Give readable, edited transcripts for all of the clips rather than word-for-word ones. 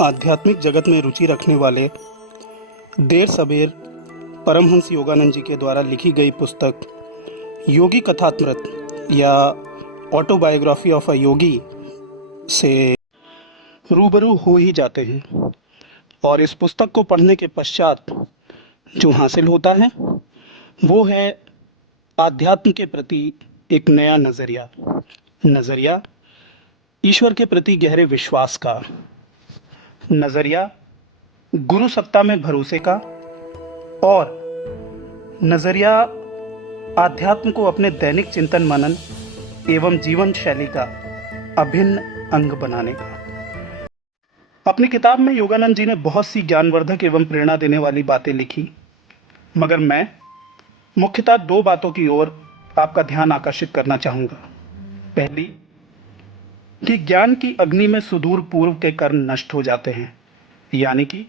आध्यात्मिक जगत में रुचि रखने वाले देर सबेर परमहंस योगानंद जी के द्वारा लिखी गई पुस्तक योगी कथामृत या ऑटोबायोग्राफी ऑफ अ योगी से रूबरू हो ही जाते हैं। और इस पुस्तक को पढ़ने के पश्चात जो हासिल होता है वो है आध्यात्म के प्रति एक नया नज़रिया ईश्वर के प्रति गहरे विश्वास का नज़रिया, गुरु सत्ता में भरोसे का और नज़रिया आध्यात्म को अपने दैनिक चिंतन मनन एवं जीवन शैली का अभिन्न अंग बनाने का। अपनी किताब में योगानंद जी ने बहुत सी ज्ञानवर्धक एवं प्रेरणा देने वाली बातें लिखी, मगर मैं मुख्यतः दो बातों की ओर आपका ध्यान आकर्षित करना चाहूँगा। पहली कि ज्ञान की अग्नि में सुदूर पूर्व के कर्म नष्ट हो जाते हैं, यानी कि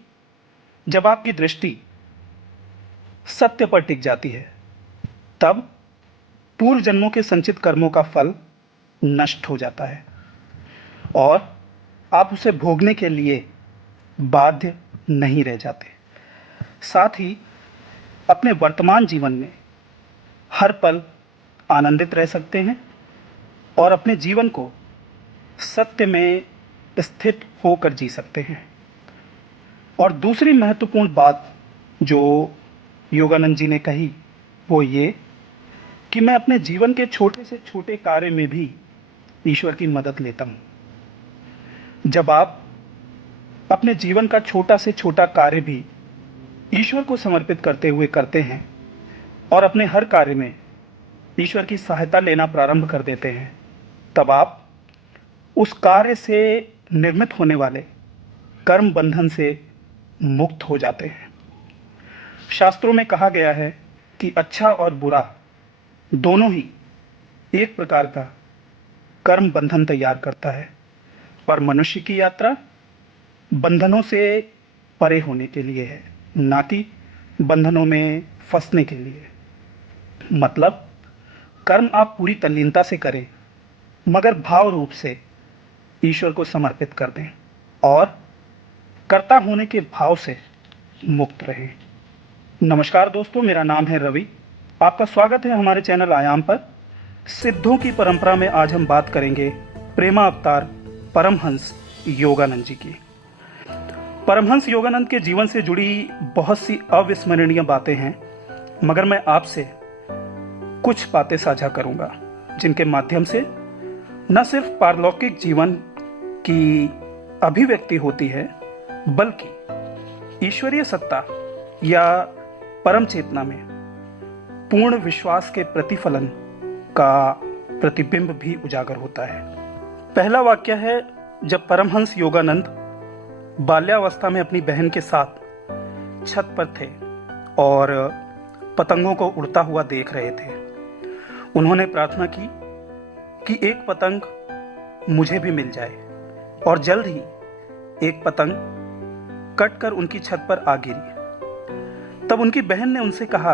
जब आपकी दृष्टि सत्य पर टिक जाती है तब पूर्व जन्मों के संचित कर्मों का फल नष्ट हो जाता है और आप उसे भोगने के लिए बाध्य नहीं रह जाते। साथ ही अपने वर्तमान जीवन में हर पल आनंदित रह सकते हैं और अपने जीवन को सत्य में स्थित होकर जी सकते हैं। और दूसरी महत्वपूर्ण बात जो योगानंद जी ने कही वो ये कि मैं अपने जीवन के छोटे से छोटे कार्य में भी ईश्वर की मदद लेता हूँ। जब आप अपने जीवन का छोटा से छोटा कार्य भी ईश्वर को समर्पित करते हुए करते हैं और अपने हर कार्य में ईश्वर की सहायता लेना प्रारंभ कर देते हैं, तब आप उस कार्य से निर्मित होने वाले कर्म बंधन से मुक्त हो जाते हैं। शास्त्रों में कहा गया है कि अच्छा और बुरा दोनों ही एक प्रकार का कर्म बंधन तैयार करता है और मनुष्य की यात्रा बंधनों से परे होने के लिए है, ना कि बंधनों में फंसने के लिए। मतलब कर्म आप पूरी तल्लीनता से करें मगर भाव रूप से ईश्वर को समर्पित कर दें और कर्ता होने के भाव से मुक्त रहें। नमस्कार दोस्तों, मेरा नाम है रवि। आपका स्वागत है हमारे चैनल आयाम पर। सिद्धों की परंपरा में आज हम बात करेंगे प्रेमा अवतार परमहंस योगानंद जी की। परमहंस योगानंद के जीवन से जुड़ी बहुत सी अविस्मरणीय बातें हैं, मगर मैं आपसे कुछ बातें साझा करूंगा जिनके माध्यम से न सिर्फ पारलौकिक जीवन की अभिव्यक्ति होती है बल्कि ईश्वरीय सत्ता या परम चेतना में पूर्ण विश्वास के प्रतिफलन का प्रतिबिंब भी उजागर होता है। पहला वाक्य है, जब परमहंस योगानंद बाल्यावस्था में अपनी बहन के साथ छत पर थे और पतंगों को उड़ता हुआ देख रहे थे, उन्होंने प्रार्थना की कि एक पतंग मुझे भी मिल जाए और जल्द ही एक पतंग कटकर उनकी छत पर आ गिरी। तब उनकी बहन ने उनसे कहा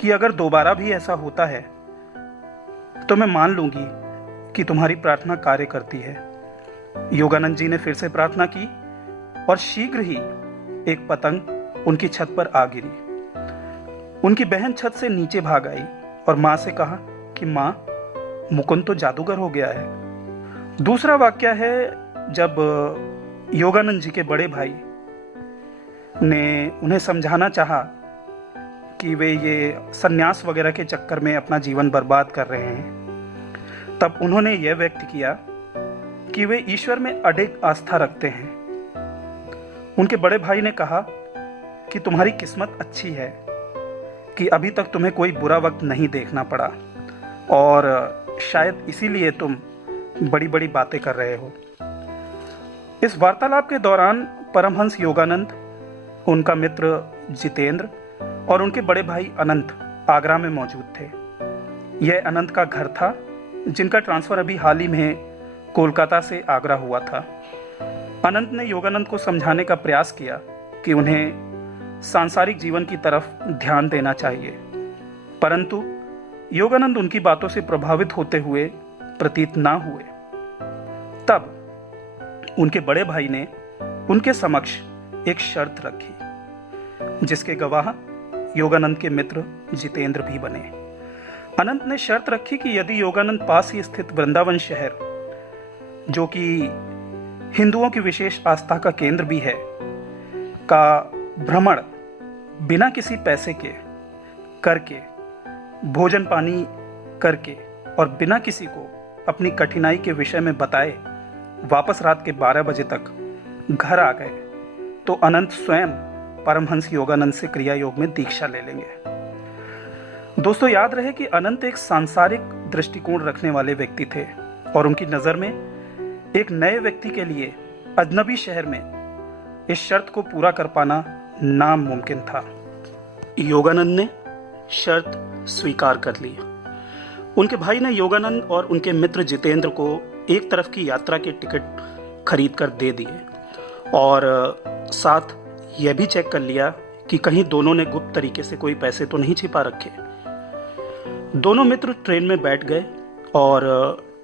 कि अगर दोबारा भी ऐसा होता है तो मैं मान लूंगी कि तुम्हारी प्रार्थना कार्य करती है। योगानंद जी ने फिर से प्रार्थना की और शीघ्र ही एक पतंग उनकी छत पर आ गिरी। उनकी बहन छत से नीचे भाग आई और मां से कहा कि मां, मुकुंद तो जादूगर हो गया है। दूसरा वाक्य है, जब योगानंद जी के बड़े भाई ने उन्हें समझाना चाहा कि वे ये सन्यास वगैरह के चक्कर में अपना जीवन बर्बाद कर रहे हैं, तब उन्होंने यह व्यक्त किया कि वे ईश्वर में अडिग आस्था रखते हैं। उनके बड़े भाई ने कहा कि तुम्हारी किस्मत अच्छी है कि अभी तक तुम्हें कोई बुरा वक्त नहीं देखना पड़ा और शायद इसीलिए तुम बड़ी बड़ी बातें कर रहे हो। इस वार्तालाप के दौरान परमहंस योगानंद, उनका मित्र जितेंद्र और उनके बड़े भाई अनंत आगरा में मौजूद थे। यह अनंत का घर था जिनका ट्रांसफर अभी हाल ही में कोलकाता से आगरा हुआ था। अनंत ने योगानंद को समझाने का प्रयास किया कि उन्हें सांसारिक जीवन की तरफ ध्यान देना चाहिए, परंतु योगानंद उनकी बातों से प्रभावित होते हुए प्रतीत ना हुए। तब उनके बड़े भाई ने उनके समक्ष एक शर्त रखी, जिसके गवाह योगानंद के मित्र जितेंद्र भी बने। अनंत ने शर्त रखी कि यदि योगानंद पास ही स्थित वृंदावन शहर, जो कि हिंदुओं की विशेष आस्था का केंद्र भी है, का भ्रमण बिना किसी पैसे के करके, भोजन पानी करके और बिना किसी को अपनी कठिनाई के विषय में बताए वापस रात के 12 बजे तक घर आ गए, तो अनंत स्वयं परमहंस योगानंद से क्रिया योग में दीक्षा ले लेंगे। दोस्तों, याद रहे कि अनंत एक सांसारिक दृष्टिकोण रखने वाले व्यक्ति थे और उनकी नजर में एक नए व्यक्ति के लिए अजनबी शहर में इस शर्त को पूरा कर पाना नामुमकिन था। योगानंद ने शर्त स्वीकार कर ली। उनके भाई ने योगानंद और उनके मित्र जितेंद्र को एक तरफ की यात्रा के टिकट खरीद कर दे दिए और साथ यह भी चेक कर लिया कि कहीं दोनों ने गुप्त तरीके से कोई पैसे तो नहीं छिपा रखे। दोनों मित्र ट्रेन में बैठ गए और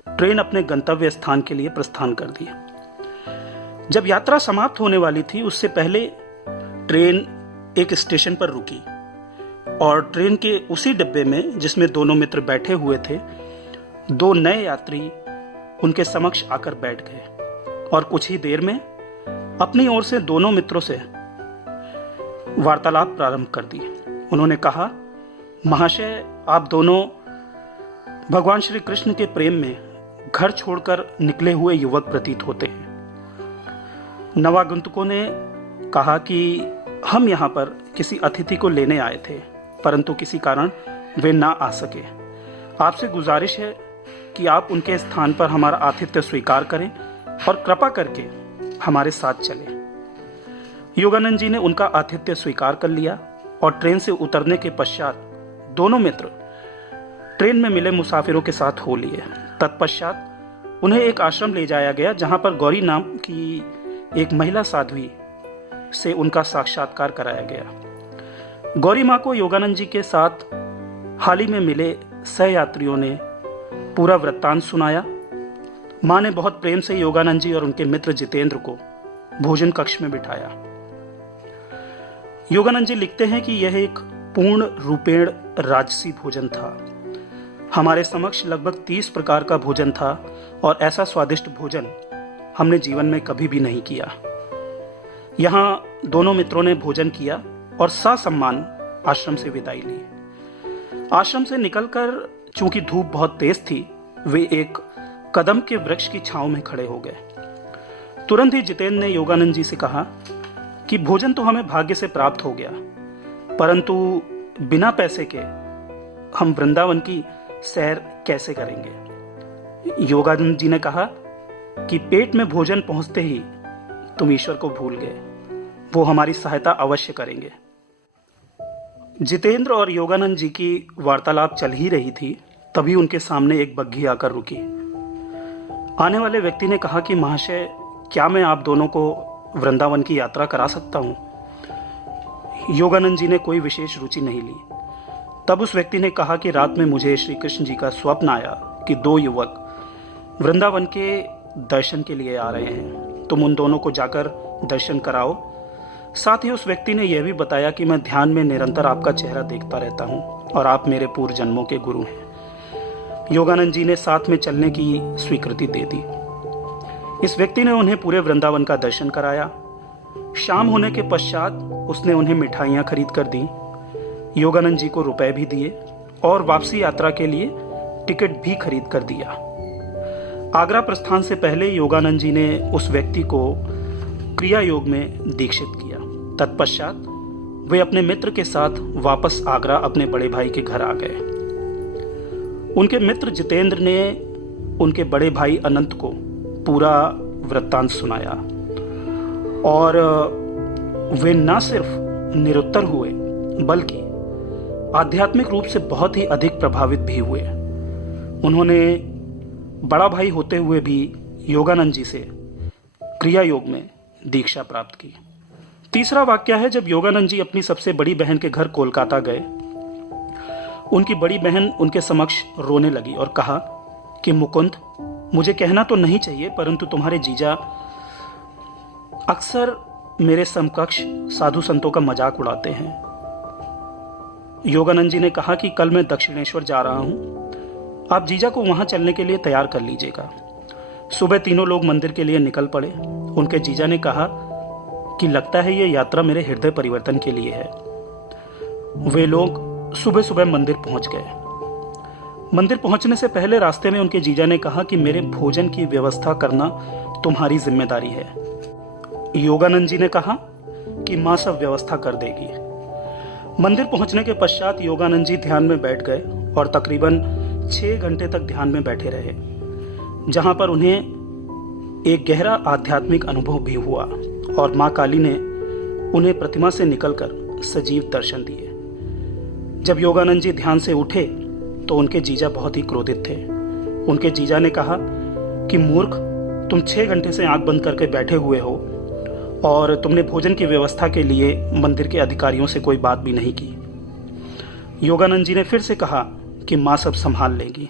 ट्रेन अपने गंतव्य स्थान के लिए प्रस्थान कर दी। जब यात्रा समाप्त होने वाली थी, उससे पहले ट्रेन एक स्टेशन पर रुकी और ट्रेन के उसी डिब्बे में जिसमें दोनों मित्र बैठे हुए थे, दो नए यात्री उनके समक्ष आकर बैठ गए और कुछ ही देर में अपनी ओर से दोनों मित्रों से वार्तालाप प्रारंभ कर दी। उन्होंने कहा, महाशय, आप दोनों भगवान श्री कृष्ण के प्रेम में घर छोड़कर निकले हुए युवक प्रतीत होते हैं। नवागंतुकों ने कहा कि हम यहाँ पर किसी अतिथि को लेने आए थे, परंतु किसी कारण वे ना आ सके। आपसे गुजारिश है कि आप उनके स्थान पर हमारा आतिथ्य स्वीकार करें और कृपा करके हमारे साथ चलें। योगानंद जी ने उनका आतिथ्य स्वीकार कर लिया और ट्रेन से उतरने के पश्चात दोनों मित्र ट्रेन में मिले मुसाफिरों के साथ हो लिए। तत्पश्चात उन्हें एक आश्रम ले जाया गया, जहां पर गौरी नाम की एक महिला साध्वी से उनका साक्षात्कार कराया गया। गौरी माँ को योगानंद जी के साथ हाल ही में मिले सहयात्रियों ने पूरा वृत्तांत सुनाया। माँ ने बहुत प्रेम से योगानंद जी और उनके मित्र जितेंद्र को भोजन कक्ष में बिठाया। योगानंद जी लिखते हैं कि यह एक पूर्ण रूपेण राजसी भोजन था। हमारे समक्ष लगभग 30 प्रकार का भोजन था और ऐसा स्वादिष्ट भोजन हमने जीवन में कभी भी नहीं किया। यहाँ दोनों मित्रों ने भोजन किया और ससम्मान आश्रम से विदाई ली। आश्रम से निकलकर चूंकि धूप बहुत तेज थी, वे एक कदम के वृक्ष की छांव में खड़े हो गए। तुरंत ही जितेंद्र ने योगानंद जी से कहा कि भोजन तो हमें भाग्य से प्राप्त हो गया, परंतु बिना पैसे के हम वृंदावन की सैर कैसे करेंगे। योगानंद जी ने कहा कि पेट में भोजन पहुंचते ही तुम ईश्वर को भूल गए, वो हमारी सहायता अवश्य करेंगे। जितेंद्र और योगानंद जी की वार्तालाप चल ही रही थी, तभी उनके सामने एक बग्घी आकर रुकी। आने वाले व्यक्ति ने कहा कि महाशय, क्या मैं आप दोनों को वृंदावन की यात्रा करा सकता हूँ। योगानंद जी ने कोई विशेष रुचि नहीं ली। तब उस व्यक्ति ने कहा कि रात में मुझे श्री कृष्ण जी का स्वप्न आया कि दो युवक वृंदावन के दर्शन के लिए आ रहे हैं, तुम उन दोनों को जाकर दर्शन कराओ। साथ ही उस व्यक्ति ने यह भी बताया कि मैं ध्यान में निरंतर आपका चेहरा देखता रहता हूँ और आप मेरे पूर्व जन्मों के गुरु हैं। योगानंद जी ने साथ में चलने की स्वीकृति दे दी। इस व्यक्ति ने उन्हें पूरे वृंदावन का दर्शन कराया। शाम होने के पश्चात उसने उन्हें मिठाइयाँ खरीद कर दी, योगानंद जी को रुपए भी दिए और वापसी यात्रा के लिए टिकट भी खरीद कर दिया। आगरा प्रस्थान से पहले योगानंद जी ने उस व्यक्ति को क्रिया योग में दीक्षित किया। तत्पश्चात वे अपने मित्र के साथ वापस आगरा अपने बड़े भाई के घर आ गए। उनके मित्र जितेंद्र ने उनके बड़े भाई अनंत को पूरा वृत्तांत सुनाया और वे न सिर्फ निरुत्तर हुए बल्कि आध्यात्मिक रूप से बहुत ही अधिक प्रभावित भी हुए। उन्होंने बड़ा भाई होते हुए भी योगानंद जी से क्रिया योग में दीक्षा प्राप्त की। तीसरा वाक्य है, जब योगानंद जी अपनी सबसे बड़ी बहन के घर कोलकाता गए, उनकी बड़ी बहन उनके समक्ष रोने लगी और कहा कि मुकुंद, मुझे कहना तो नहीं चाहिए, परंतु तुम्हारे जीजा अक्सर मेरे समकक्ष साधु संतों का मजाक उड़ाते हैं। योगानंद जी ने कहा कि कल मैं दक्षिणेश्वर जा रहा हूं, आप जीजा को वहां चलने के लिए तैयार कर लीजिएगा। सुबह तीनों लोग मंदिर के लिए निकल पड़े। उनके जीजा ने कहा कि लगता है ये यात्रा मेरे हृदय परिवर्तन के लिए है। वे लोग सुबह सुबह मंदिर पहुंच गए। मंदिर पहुंचने से पहले रास्ते में उनके जीजा ने कहा कि मेरे भोजन की व्यवस्था करना तुम्हारी जिम्मेदारी है। योगानंद जी ने कहा कि मां सब व्यवस्था कर देगी। मंदिर पहुंचने के पश्चात योगानंद जी ध्यान में बैठ गए और तकरीबन 6 घंटे तक ध्यान में बैठे रहे, जहां पर उन्हें एक गहरा आध्यात्मिक अनुभव भी हुआ और मां काली ने उन्हें प्रतिमा से निकलकर सजीव दर्शन दिए। जब योगानंद जी ध्यान से उठे तो उनके जीजा बहुत ही क्रोधित थे। उनके जीजा ने कहा कि मूर्ख, तुम 6 घंटे से आंख बंद करके बैठे हुए हो और तुमने भोजन की व्यवस्था के लिए मंदिर के अधिकारियों से कोई बात भी नहीं की। योगानंद जी ने फिर से कहा कि मां सब संभाल लेगी।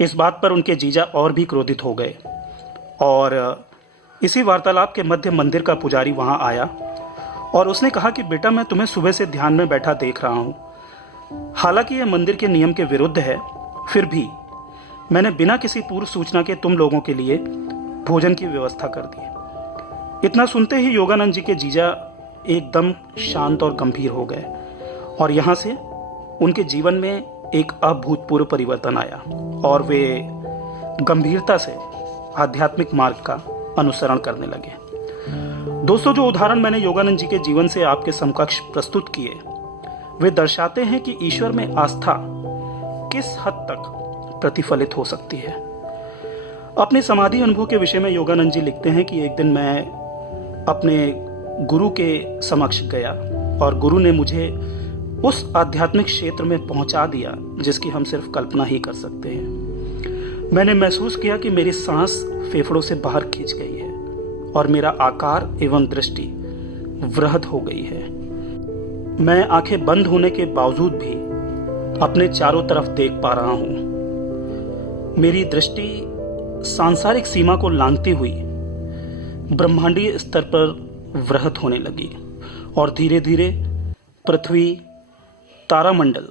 इस बात पर उनके जीजा और भी क्रोधित हो गए और इसी वार्तालाप के मध्य मंदिर का पुजारी वहां आया और उसने कहा कि बेटा, मैं तुम्हें सुबह से ध्यान में बैठा देख रहा हूं। हालांकि यह मंदिर के नियम के विरुद्ध है, फिर भी मैंने बिना किसी पूर्व सूचना के तुम लोगों के लिए भोजन की व्यवस्था कर दी। इतना सुनते ही योगानंद जी के जीजा एकदम शांत और गंभीर हो गए और यहाँ से उनके जीवन में एक अभूतपूर्व परिवर्तन आया और वे गंभीरता से आध्यात्मिक मार्ग का अनुसरण करने लगे। दोस्तों, जो उदाहरण मैंने योगानंद जी के जीवन से आपके समकक्ष प्रस्तुत किए, वे दर्शाते हैं कि ईश्वर में आस्था किस हद तक प्रतिफलित हो सकती है। अपने समाधि अनुभव के विषय में योगानंद जी लिखते हैं कि एक दिन मैं अपने गुरु के समक्ष गया और गुरु ने मुझे उस आध्यात्मिक क्षेत्र में पहुंचा दिया जिसकी हम सिर्फ कल्पना ही कर सकते हैं। मैंने महसूस किया कि मेरी सांस फेफड़ों से बाहर खींच गई है और मेरा आकार एवं दृष्टि वृहद हो गई है। मैं आंखें बंद होने के बावजूद भी अपने चारों तरफ देख पा रहा हूं। मेरी दृष्टि सांसारिक सीमा को लांघती हुई ब्रह्मांडीय स्तर पर वृहत होने लगी और धीरे धीरे पृथ्वी, तारामंडल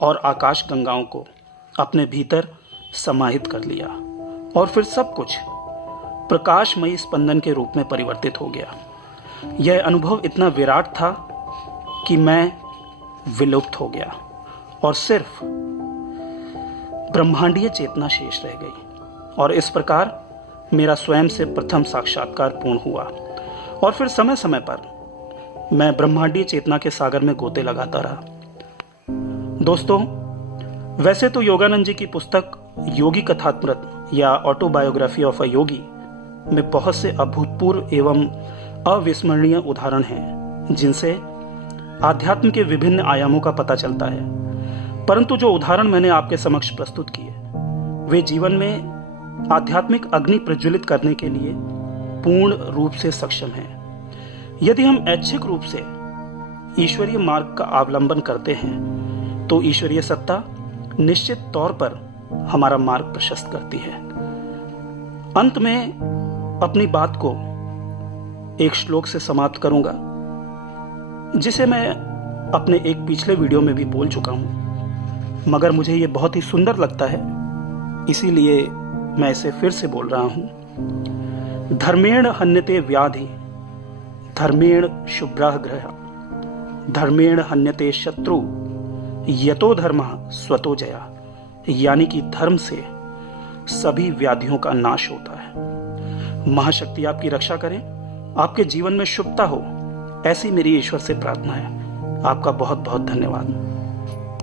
और आकाश गंगाओं को अपने भीतर समाहित कर लिया और फिर सब कुछ प्रकाशमयी स्पंदन के रूप में परिवर्तित हो गया। यह अनुभव इतना विराट था कि मैं विलुप्त हो गया और सिर्फ ब्रह्मांडीय चेतना शेष रह गई और इस प्रकार मेरा स्वयं से प्रथम साक्षात्कार पूर्ण हुआ और फिर समय समय पर मैं ब्रह्मांडीय चेतना के सागर में गोते लगाता रहा। दोस्तों, वैसे तो योगानंद जी की पुस्तक योगी कथामृत या ऑटोबायोग्राफी ऑफ अ योगी में बहुत से अभूतपूर्व एवं अविस्मरणीय उदाहरण हैं जिनसे आध्यात्म के विभिन्न आयामों का पता चलता है, परंतु जो उदाहरण मैंने आपके समक्ष प्रस्तुत किए वे जीवन में आध्यात्मिक अग्नि प्रज्वलित करने के लिए पूर्ण रूप से सक्षम हैं। यदि हम ऐच्छिक रूप से ईश्वरीय मार्ग का अवलंबन करते हैं तो ईश्वरीय सत्ता निश्चित तौर पर हमारा मार्ग प्रशस्त करती है। अंत में अपनी बात को एक श्लोक से समाप्त करूंगा जिसे मैं अपने एक पिछले वीडियो में भी बोल चुका हूं, मगर मुझे ये बहुत ही सुंदर लगता है, इसीलिए मैं इसे फिर से बोल रहा हूं। धर्मेण हन्यते व्याधि, धर्मेण शुभ्रः ग्रह, धर्मेण हन्यते शत्रु, यतो धर्मः स्वतो जया। यानी कि धर्म से सभी व्याधियों का नाश होता है। महाशक्ति आपकी रक्षा करें, आपके जीवन में शुभता हो, ऐसी मेरी ईश्वर से प्रार्थना है। आपका बहुत बहुत धन्यवाद।